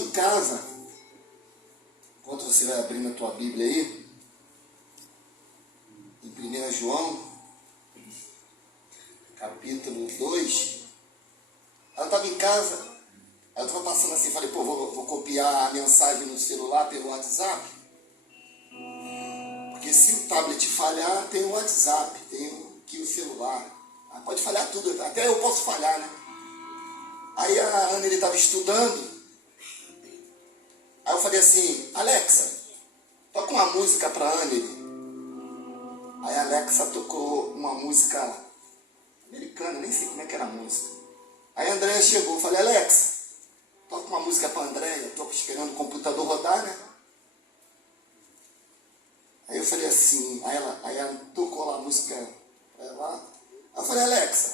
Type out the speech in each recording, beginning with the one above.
em casa, enquanto você vai abrindo a tua Bíblia aí, em 1 João, capítulo 2, ela estava em casa, ela estava passando assim, falei, pô, vou copiar a mensagem no celular pelo WhatsApp, porque se o tablet falhar, tem o WhatsApp, tem aqui o celular, pode falhar tudo, até eu posso falhar, né? Aí a Ana, ele estava estudando, aí eu falei assim, Alexa, toca uma música para a Anneli. Aí a Alexa tocou uma música americana, nem sei como é que era a música. Aí a Andréia chegou, eu falei, Alexa, toca uma música para a Andréia, estou esperando o computador rodar, né? Aí eu falei assim, aí ela tocou lá a música para ela. Aí eu falei, Alexa,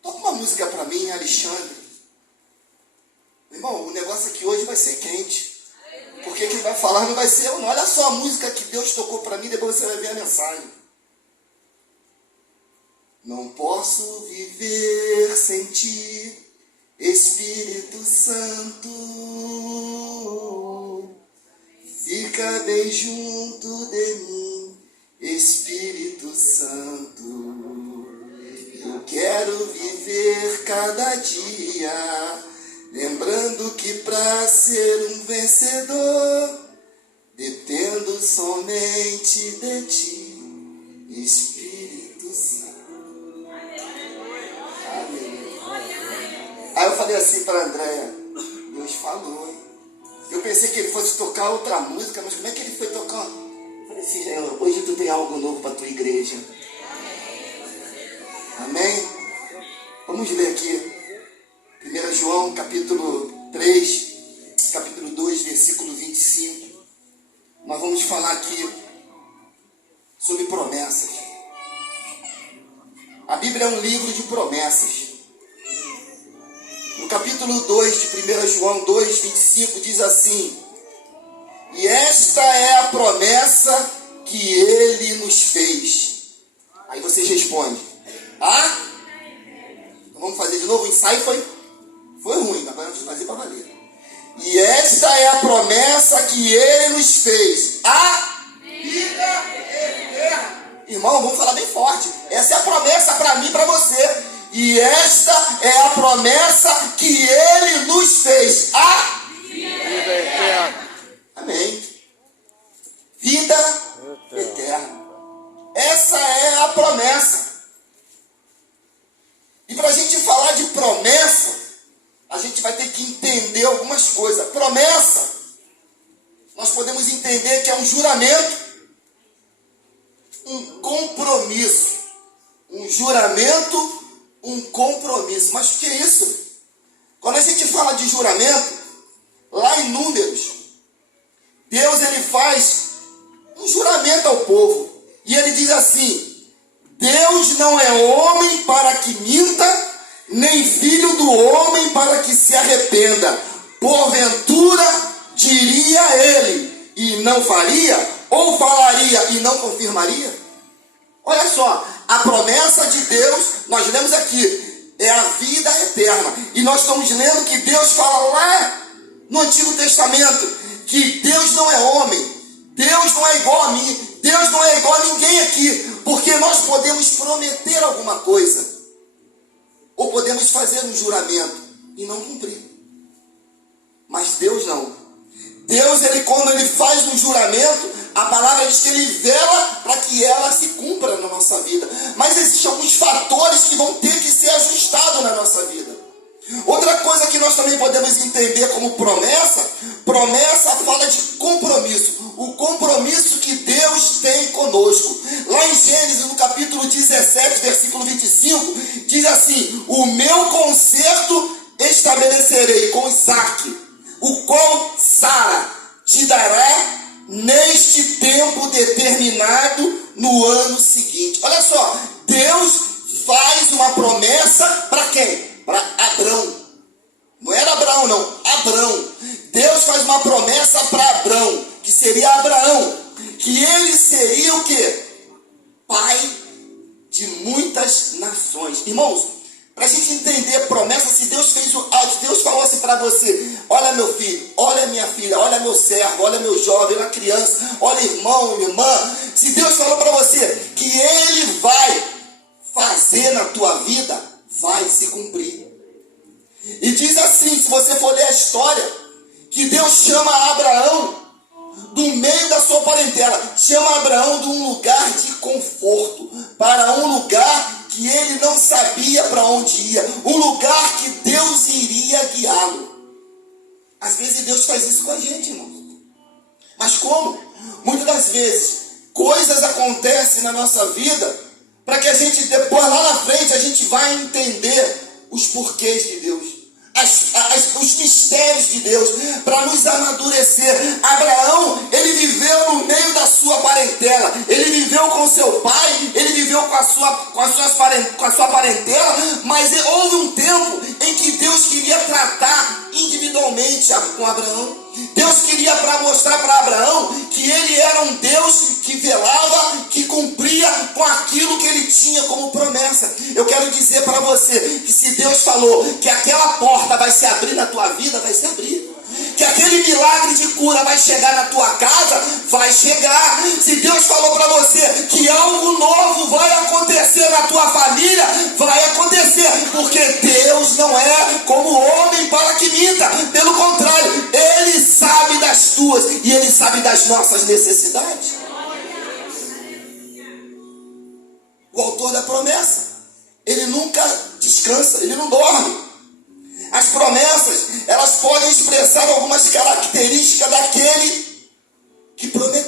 toca uma música para mim, Alexandre. Irmão, o negócio aqui hoje vai ser quente. Porque quem vai falar não vai ser eu, não. Olha só a música que Deus tocou para mim, depois você vai ver a mensagem. Não posso viver sem ti, Espírito Santo. Fica bem junto de mim, Espírito Santo. Eu quero viver cada dia, lembrando que para ser um vencedor, dependo somente de ti, Espírito Santo. Aí eu falei assim para a Andréia, Deus falou, hein? Eu pensei que ele fosse tocar outra música, mas como é que ele foi tocar? Eu falei assim, hoje tu tem algo novo para a tua igreja. Amém? Vamos ler aqui. 1 João, capítulo 3, capítulo 2, versículo 25. Nós vamos falar aqui sobre promessas. A Bíblia é um livro de promessas. No capítulo 2 de 1 João 2, 25, diz assim: e esta é a promessa que ele nos fez. Aí vocês respondem, então vamos fazer de novo, o ensaio foi ruim, agora vamos fazer para valer. E esta é a promessa que ele nos fez, a vida eterna. Irmão, vamos falar bem forte. Essa é a promessa para mim e para você. E esta é a promessa que ele nos fez, a vida eterna. Amém. Vida eterna. Essa é a promessa. E para a gente falar de promessa, a gente vai ter que entender algumas coisas. Promessa, nós podemos entender que é um juramento, um compromisso. Um juramento, um compromisso. Mas o que é isso? Quando a gente fala de juramento, lá em Números, Deus ele faz um juramento ao povo. E ele diz assim: Deus não é homem para que minta, nem filho do homem para que se arrependa. Porventura diria ele e não faria, ou falaria e não confirmaria? Olha só, a promessa de Deus, nós lemos aqui, é a vida eterna. E nós estamos lendo que Deus fala lá no Antigo Testamento que Deus não é homem, Deus não é igual a mim, Deus não é igual a ninguém aqui, porque nós podemos prometer alguma coisa, ou podemos fazer um juramento e não cumprir. Mas Deus não. Deus, quando ele faz um juramento, a palavra diz que ele vela para que ela se cumpra na nossa vida. Mas existem alguns fatores que vão ter que ser ajustados na nossa vida. Outra coisa que nós também podemos entender como promessa, promessa fala de compromisso. O compromisso que Deus tem conosco. Lá em Gênesis, no capítulo 17, versículo 25, diz assim: o meu concerto estabelecerei com Isaque, o qual Sara te dará neste tempo determinado no ano seguinte. Olha só, Deus faz uma promessa para quem? Para Abrão. Não era Abraão não, Abrão. Deus faz uma promessa para Abrão, que seria Abraão, que ele seria o quê? Pai de muitas nações. Irmãos, para a gente entender promessa, se Deus fez, Deus falou assim para você: olha meu filho, olha minha filha, olha meu servo, olha meu jovem, olha criança, olha irmão, irmã. Se Deus falou para você que Ele vai fazer na tua vida, vai se cumprir. E diz assim, se você for ler a história, que Deus chama Abraão do meio da sua parentela, chama Abraão de um lugar de conforto, para um lugar que ele não sabia para onde ia, um lugar que Deus iria guiá-lo. Às vezes Deus faz isso com a gente, irmão. Mas como? Muitas das vezes, coisas acontecem na nossa vida, para que a gente depois, lá na frente, a gente vai entender os porquês de Deus. Os mistérios de Deus, para nos amadurecer. Abraão, ele viveu no meio da sua parentela, ele viveu com seu pai, ele viveu com a sua parentela, mas houve um tempo em que Deus queria tratar individualmente com Abraão. Deus queria mostrar para Abraão que ele era um Deus que velava, que cumpria com aquilo que ele tinha como promessa. Eu quero dizer para você que se Deus falou que aquela porta vai se abrir na tua vida, vai se abrir. Que aquele milagre de cura vai chegar na tua casa, vai chegar. Se Deus falou para você que algo novo vai acontecer na tua família, vai acontecer. Porque Deus não é como homem para que minta. Pelo contrário, Ele sabe das tuas e Ele sabe das nossas necessidades. O autor da promessa, ele nunca descansa, ele não dorme. As promessas, elas podem expressar algumas características daquele que prometeu.